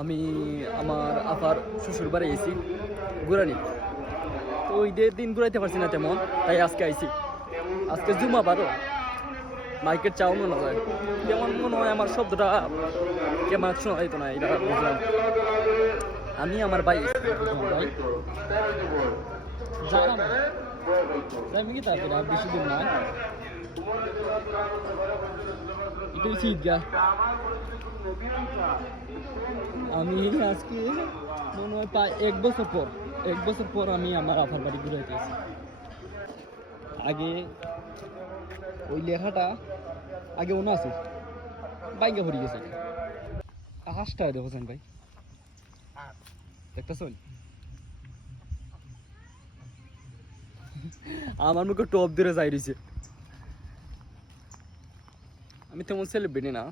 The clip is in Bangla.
আমি আমার আপার শ্বশুর বাড়ি এসেছি ঘুরানি। তো ওই দিন ঘুরাইতে পারছি না তেমন, তাই আজকে আইছি। আজকে জুমাবারও মাইকের চাউনও না যায়, যেমন মনে হয় আমার শব্দটা কেমন শোনা যেত না, এটা বুঝলাম। আমি আমার ভাই ভাই যাই কি তারপরে আর বেশি দিন না, এটা হচ্ছে ঈদগাহ। আমি আজকে মনে হয় প্রায় এক বছর পর আমি আমার আফার বাড়ি ঘুরাইতেছি। আগে ওই লেখাটা আগে মনে আছে বাইকে ভরে গেছে। আকাশটা দেখছেন ভাই, দেখতেছেন? আমার মুখে টপ ধরে যাই রয়েছে। আমি তেমন সেলিব্রিটি না,